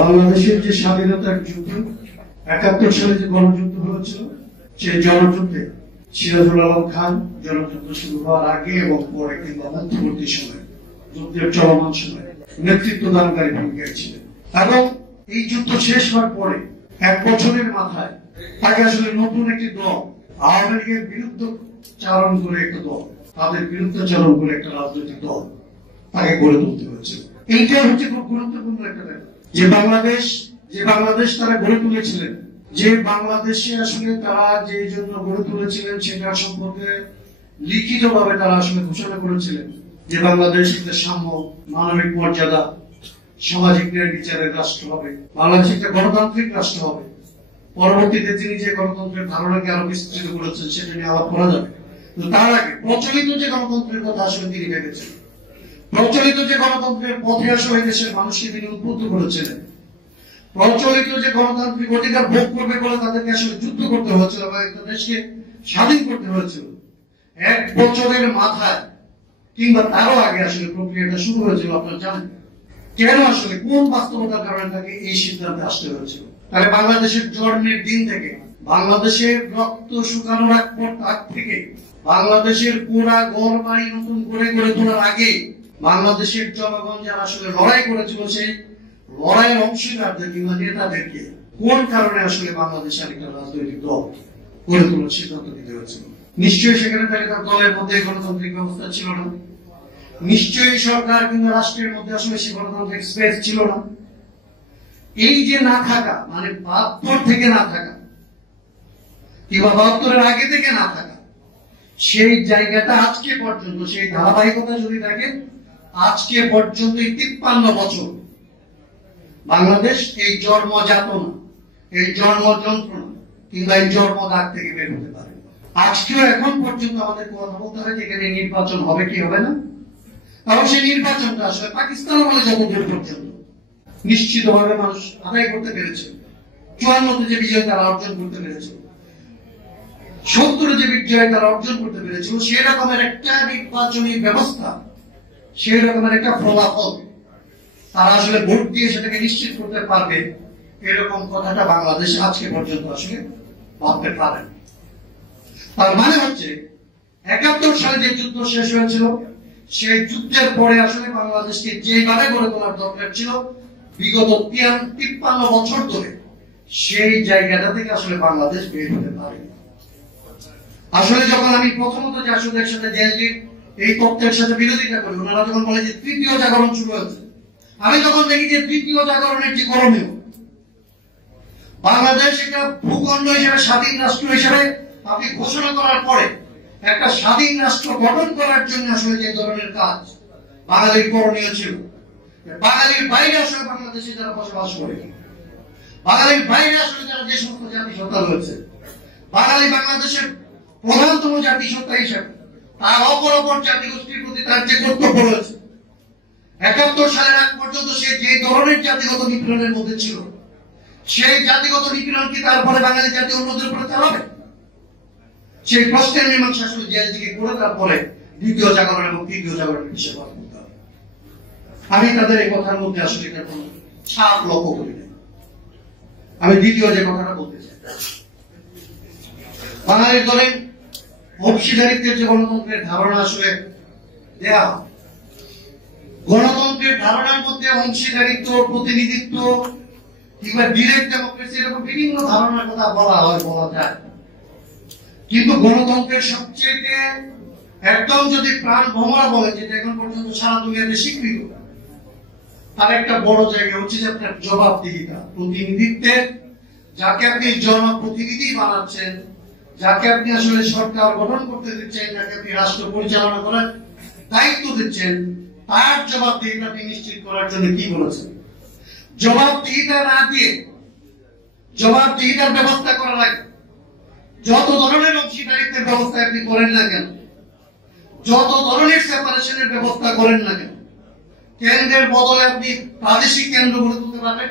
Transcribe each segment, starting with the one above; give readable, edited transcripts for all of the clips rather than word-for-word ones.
বাংলাদেশের যে স্বাধীনতার যুদ্ধ ৭১ সালে যে গণযুদ্ধ হয়েছিল, সেই জনযুদ্ধে সিরাজুল আলম খান জনযুদ্ধ শুরু হওয়ার আগে এবং পরে কিংবা মধ্যবর্তী সময় যুদ্ধের চলমান সময় নেতৃত্ব দানকারী ভূমিকায় ছিলেন। এবং এই যুদ্ধ শেষ হওয়ার পরে ১ বছরের মাথায় তাকে আসলে নতুন একটি দল, আওয়ামী লীগের বিরুদ্ধে চারণ করে একটা দল, তাদের বিরুদ্ধে চারণ করে একটা রাজনৈতিক দল তাকে গড়ে তুলতে হয়েছিল। এইটা হচ্ছে খুব গুরুত্বপূর্ণ একটা ব্যাপার, যে বাংলাদেশ তারা গড়ে তুলেছিলেন, যে বাংলাদেশে আসলে তারা যে জন্য গড়ে তুলেছিলেন সেটা সম্পর্কে লিখিতভাবে তারা আসলে ঘোষণা করেছিলেন যে বাংলাদেশ সাম্য, মানবিক মর্যাদা, সামাজিক ন্যায় বিচারের রাষ্ট্র হবে, বাংলাদেশ একটা গণতান্ত্রিক রাষ্ট্র হবে। পরবর্তীতে তিনি যে গণতন্ত্রের ধারণাকে আরো বিস্তৃত করেছেন সেটা নিয়ে আলাপ করা যাবে। তার আগে প্রচলিত যে গণতন্ত্রের কথা আসলে তিনি ভেবেছেন, প্রচলিত যে গণতন্ত্রের পথে আসলে দেশের মানুষকে তিনি উদ্বুদ্ধ করেছিলেন, প্রচলিত যে গণতান্ত্রিক অধিকার ভোগ করবে বলে তাদেরকে আসলে যুদ্ধ করতে হয়েছিল বা একটা দেশকে স্বাধীন করতে হয়েছিল, ১ বছরের মাথায় কিংবা তারও আগে আসলে প্রক্রিয়াটা শুরু হয়েছিল। আপনারা জানেন কেন আসলে কোন বাস্তবতার কারণে তাকে এই সিদ্ধান্তে আসতে হয়েছিল। তাহলে বাংলাদেশের জন্মের দিন থেকে, বাংলাদেশের রক্ত শুকানোর আগ থেকে, বাংলাদেশের পুরা ঘর বাড়ি নতুন করে গড়ে তোলার আগে বাংলাদেশের জনগণ যারা আসলে লড়াই করেছিল, সেই লড়াইয়ের অংশীদারদের কিংবা নেতাদেরকে কোন কারণে আসলে বাংলাদেশের একটা রাজনৈতিক দল গড়ে তোলার সিদ্ধান্ত নিতে হয়েছিল। নিশ্চয়ই সেখানে তার দলের মধ্যে গণতান্ত্রিক ব্যবস্থা ছিল না, নিশ্চয়ই সরকার কিংবা রাষ্ট্রের মধ্যে আসলে সে গণতান্ত্রিক স্পেস ছিল না। এই যে না থাকা, মানে ৭২ থেকে না থাকা কিংবা ৭২-এর আগে থেকে না থাকা, সেই জায়গাটা আজকে পর্যন্ত, সেই ধারাবাহিকতা যদি দেখেন, আজকে পর্যন্ত ৫৩ বছর বাংলাদেশ এই জন্ম যাতনা, এই জন্ম যন্ত্রণা কিংবা এই জন্মদাগ থেকে বের হতে পারে। আজকেও এখন পর্যন্ত আমাদের কথা বলতে হয় এখানে নির্বাচন হবে কি হবে না, কারণ সেই নির্বাচনটা আসলে পাকিস্তান বলে যতদূর পর্যন্ত নিশ্চিতভাবে মানুষ আদায় করতে পেরেছে। ৫৪-তে যে বিজয় তারা অর্জন করতে পেরেছে, ৭০-এ যে বিজয় তারা অর্জন করতে পেরেছিল, সেই রকমের একটা নির্বাচনী ব্যবস্থা, সেই রকমের একটা ফলাফল তারা আসলে ভোট দিয়ে সেটাকে নিশ্চিত করতে পারবে, এরকম কথাটা বাংলাদেশ আজকে পর্যন্ত আসলে ভাবতে পারে। তার মানে হচ্ছে ৭১ সালে যে যুদ্ধ শেষ হয়েছিল, সেই যুদ্ধের পরে আসলে বাংলাদেশকে যেভাবে গড়ে তোলার দরকার ছিল বিগত ৫৩ বছর ধরে, সেই জায়গাটা থেকে আসলে বাংলাদেশ বের হতে পারে। আসলে যখন আমি প্রথমত জাসদের সাথে জেএলজির এই তত্ত্বের সাথে বিরোধিতা করি, ওনারা যখন বলে যে তৃতীয় জাগরণ শুরু হয়েছে, আমি যখন দেখি যে তৃতীয় জাগরণের যে করণীয়, বাংলাদেশ এটা ভূখণ্ড হিসেবে স্বাধীন রাষ্ট্র হিসেবে আপনি ঘোষণা করার পরে একটা স্বাধীন রাষ্ট্র গঠন করার জন্য আসলে যে ধরনের কাজ বাঙালির করণীয় ছিল, বাঙালির বাইরে আসলে বাংলাদেশে যারা বসবাস করে, বাঙালির বাইরে আসলে যারা যে সমস্ত জাতিসত্তা রয়েছে, বাঙালি বাংলাদেশের প্রধানতম জাতিসত্তা হিসেবে তার অপর জাতিগোষ্ঠীর প্রতি তার যে কর্তব্য রয়েছে, ৭১ সালের আগ পর্যন্ত সে যে ধরনের জাতিগত নিপীড়নের মধ্যে ছিল, সেই জাতিগত নিপীড়ন কি তারপরে বাঙালি জাতি অন্যদের উপরে চালাবে? সেই প্রশ্নের মীমাংসা আসলে জেএলজিকে করে তারপরে দ্বিতীয় জাগরণ এবং তৃতীয় জাগরণের বিষয় করতে হবে। আমি তাদের এই কথার মধ্যে আসলে এটা কোনো ছাপ লক্ষ্য করি না। আমি দ্বিতীয় যে কথাটা বলতে চাই, বাঙালির দলের অংশীদারিত্বের যে গণতন্ত্রের ধারণা আসলে দেয়া, গণতন্ত্রের ধারণার মধ্যে অংশীদারিত্ব, প্রতিনিধিত্ব কিংবা ডিরেক্ট ডেমোক্রেসি, এরকম বিভিন্ন ধারণার কথা বলা যায়, কিন্তু গণতন্ত্রের সবচেয়ে একদম যদি প্রাণ ভোমরা বলে, যেটা এখন পর্যন্ত সারা দুনিয়াতে স্বীকৃত, তার একটা বড় জায়গা হচ্ছে যে আপনার জবাবদিহিতা, প্রতিনিধিত্বের, যাকে আপনি জনপ্রতিনিধি বানাচ্ছেন, যাকে আপনি আসলে সরকার গঠন করতে দিচ্ছেন, যাকে আপনি রাষ্ট্র পরিচালনা করার দায়িত্ব দিচ্ছেন, তার জবাবদিহিতা আপনি নিশ্চিত করার জন্য কি বলেছেন। জবাবদিহিতা না দিয়ে জবাবদিহিতার ব্যবস্থা করা লাগে। যত ধরনের অংশীদারিত্বের ব্যবস্থা আপনি করেন না কেন, যত ধরনের সেপারেশনের ব্যবস্থা করেন না কেন, কেন্দ্রের বদলে আপনি প্রাদেশিক কেন্দ্র গড়ে তুলতে পারবেন,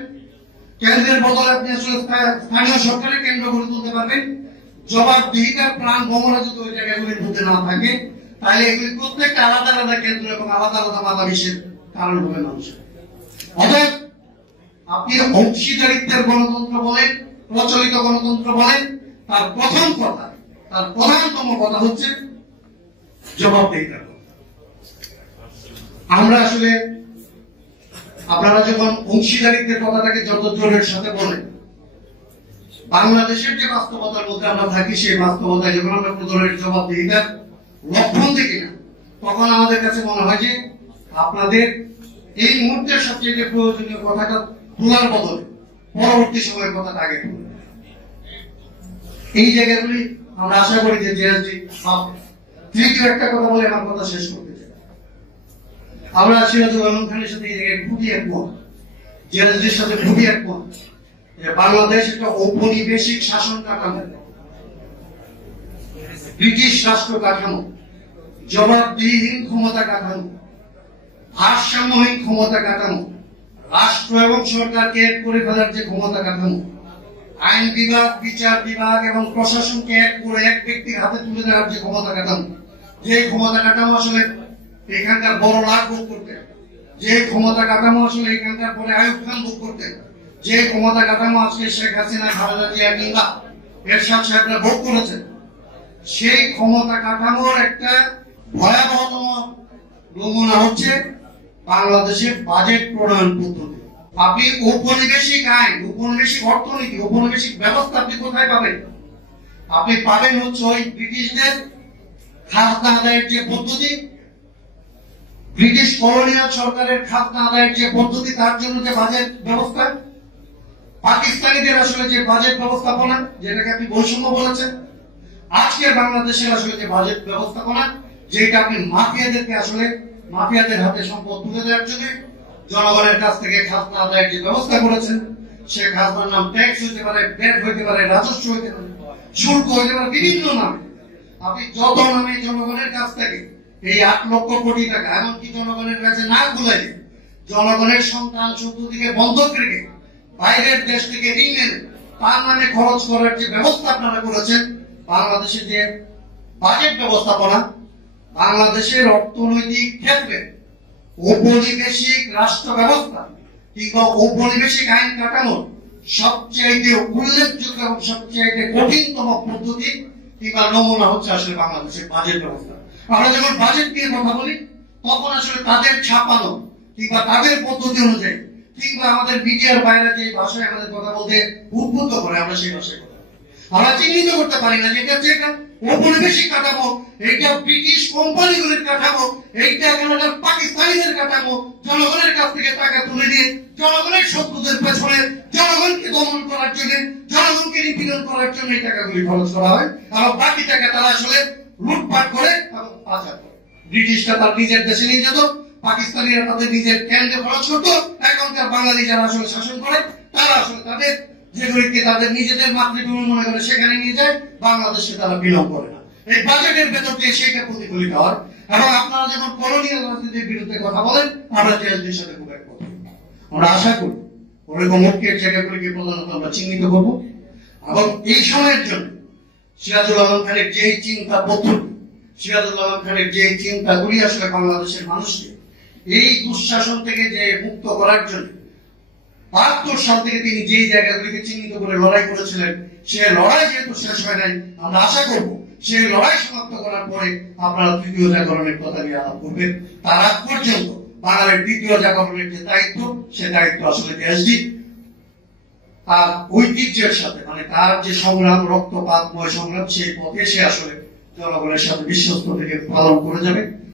কেন্দ্রের বদলে আপনি আসলে স্থানীয় সরকারের কেন্দ্র গড়ে তুলতে পারবেন। জবাবদিহিতার প্রাণ ভোমরা যদি ওই জায়গাগুলির মধ্যে না থাকে, তাহলে এগুলি প্রত্যেকটা আলাদা আলাদা কেন্দ্র এবং আলাদা আলাদা মাতাবিশের কারণ হবে মানুষের। অতএব আপনি অংশীদারিত্বের গণতন্ত্র বলেন, প্রচলিত গণতন্ত্র বলেন, তার প্রথম কথা, তার প্রধানতম কথা হচ্ছে জবাবদিহিতার কথা। আমরা আসলে আপনারা যখন অংশীদারিত্বের কথাটাকে যত জোরের সাথে বলেন, বাংলাদেশের যে বাস্তবতার মধ্যে আমরা থাকি সেই বাস্তবতায় যখন আমরা প্রধানের জবাবদিহিতার লক্ষণ দেখি না, তখন আমাদের কাছে মনে হয় যে আপনাদের এই মুহূর্তের সবচেয়ে প্রয়োজনীয় কথাটা তোলার বদলে পরবর্তী সময়ের কথাটা আগে তুলবে। এই জায়গাগুলি আমরা আশা করি যে জেএসডি তৃতীয় একটা কথা বলে আমার কথা শেষ করতে চাই। আমরা সিরাজুল আলম খানের সাথে এই জায়গায় খুবই একমত, জেএসডির সাথে খুবই একমত যে বাংলাদেশ একটা ঔপনিবেশিক শাসন কাঠামো, ব্রিটিশ রাষ্ট্র কাঠামো, জবাবদিহিহীন ক্ষমতা কাঠামো, ভারসাম্যহীন ক্ষমতা কাঠামো, রাষ্ট্র এবং সরকারকে এক করে ফেলার যে ক্ষমতা কাঠামো, আইন বিভাগ, বিচার বিভাগ এবং প্রশাসনকে এক করে এক ব্যক্তির হাতে তুলে দেওয়ার যে ক্ষমতা কাঠামো, যে ক্ষমতা কাঠামো আসলে এখানকার বড় লাভ ভোগ করতেন, যে ক্ষমতা কাঠামো আসলে এখানকার পরে আয়ুব খান ভোগ করতেন, যে ক্ষমতা কাঠামো আজকে শেখ হাসিনা, খালেদা জিয়া কিংবা এরশাদ সাহেবরা ভোগ করেছেন, সেই ক্ষমতা কাঠামোর একটা ভয়াবহতম নমুনা হচ্ছে বাংলাদেশের বাজেট প্রণয়ন পদ্ধতি। আপনি ঔপনিবেশিক আইন, ঔপনিবেশিক অর্থনীতি, ঔপনিবেশিক ব্যবস্থা আপনি কোথায় পাবেন? আপনি পাবেন হচ্ছে ওই ব্রিটিশদের খাজনা আদায়ের যে পদ্ধতি, ব্রিটিশ কলোনিয়াল সরকারের খাজনা আদায়ের যে পদ্ধতি, তার জন্য যে বাজেট ব্যবস্থা, পাকিস্তানিদের আসলে যে বাজেট ব্যবস্থাপনা, যেটাকে আপনি বৈষম্য বলেছেন, আজকের বাংলাদেশের আসলে যে বাজেট ব্যবস্থাপনা, যেটা আপনি মাফিয়াদেরকে আসলে মাফিয়াদের হাতে সম্পদ তুলে দেওয়ার জন্য জনগণের কাছ থেকে খাজনা আদায়ের যে ব্যবস্থা করেছেন, সে খাজনার নাম ট্যাক্স হইতে পারে, ব্যাট হইতে পারে, রাজস্ব হইতে পারে, শুল্ক হইতে পারে, বিভিন্ন নামে আপনি যত নামে জনগণের কাছ থেকে এই 8 লক্ষ কোটি টাকা এমনকি জনগণের কাছে না খুলে জনগণের সন্তান সন্ততিকে বন্ধক রেখে বাইরের দেশ থেকে ঋণ এনে তার নামে খরচ করার যে ব্যবস্থা আপনারা করেছেন, বাংলাদেশের যে বাজেট ব্যবস্থাপনা, বাংলাদেশের অর্থনৈতিক ক্ষেত্রে ঔপনিবেশিক রাষ্ট্র ব্যবস্থা কিংবা ঔপনিবেশিক আইন কাঠামোর সবচেয়ে উল্লেখযোগ্য এবং সবচেয়ে কঠিনতম পদ্ধতি কিংবা নমুনা হচ্ছে আসলে বাংলাদেশের বাজেট ব্যবস্থা। আমরা যখন বাজেট নিয়ে কথা বলি, তখন আসলে তাদের ছাপানো কিংবা তাদের পদ্ধতি অনুযায়ী কিংবা আমাদের মিডিয়ার বাইরে যে ভাষায় আমাদের কথা বলতে উদ্বুদ্ধ করে, আমরা সেই ভাষায় কথা আমরা চিহ্নিত করতে পারি না যেটা হচ্ছে একটা ঔপনিবেশিক কাঠামো, এইটা ব্রিটিশ কোম্পানিগুলির কাঠামো, এইটা কানাডার পাকিস্তানিদের কাঠামো, জনগণের কাছ থেকে টাকা তুলে নিয়ে জনগণের শত্রুদের পেছনে জনগণকে দমন করার জন্য, জনগণকে নিপীড়ন করার জন্য এই টাকাগুলি খরচ করা হয়, এবং বাকি টাকা তারা আসলে লুটপাট করে এবং পাচার করে। ব্রিটিশরা তার নিজের দেশে নিয়ে যেত, পাকিস্তানিরা তাদের নিজের কেন্দ্রে খরচ করতো, এখনকার বাঙালি যারা আসলে শাসন করে তারা আসলে তাদের যেগুলিকে তাদের নিজেদের মাতৃভূমি মনে করে সেখানে নিয়ে যায়, বাংলাদেশে তারা বিলম্ব করে না। এই বাজেটের ভেতর দিয়ে সেটা প্রতিফলিত হয়। এবং আপনারা যখন কলোনিয়াল রাজনীতির বিরুদ্ধে কথা বলেন, আমরা জেএসডির সাথে খুব একমত। আমরা আশা করি ওরকম মুখ্যের জায়গাগুলিকে প্রধানত আমরা চিহ্নিত করবো, এবং এই সময়ের জন্য সিরাজুল আলম খানের যে চিন্তা পদ্ধতি, সিরাজুল আলম খানের যে চিন্তাগুলি আসলে বাংলাদেশের মানুষকে এই দুঃশাসন থেকে যে মুক্ত করার জন্য 72 সাল থেকে তিনি যেই জায়গাগুলিকে চিহ্নিত করে লড়াই করেছিলেন, সে লড়াই যেহেতু শেষ হয় নাই, আমরা আশা করব সেই লড়াই সমাপ্ত করার পরে আপনারা তৃতীয় জাগরণের কথা নিয়ে আলাপ করবেন। তার আগ পর্যন্ত বাঙালির তৃতীয় জাগরণের যে দায়িত্ব, সে দায়িত্ব আসলে জেএসডি তার ঐতিহ্যের সাথে, মানে তার যে সংগ্রাম, রক্তপাতময় সংগ্রাম, সেই পথে সে আসলে জনগণের সাথে বিশ্বস্ত থেকে পালন করে যাবে।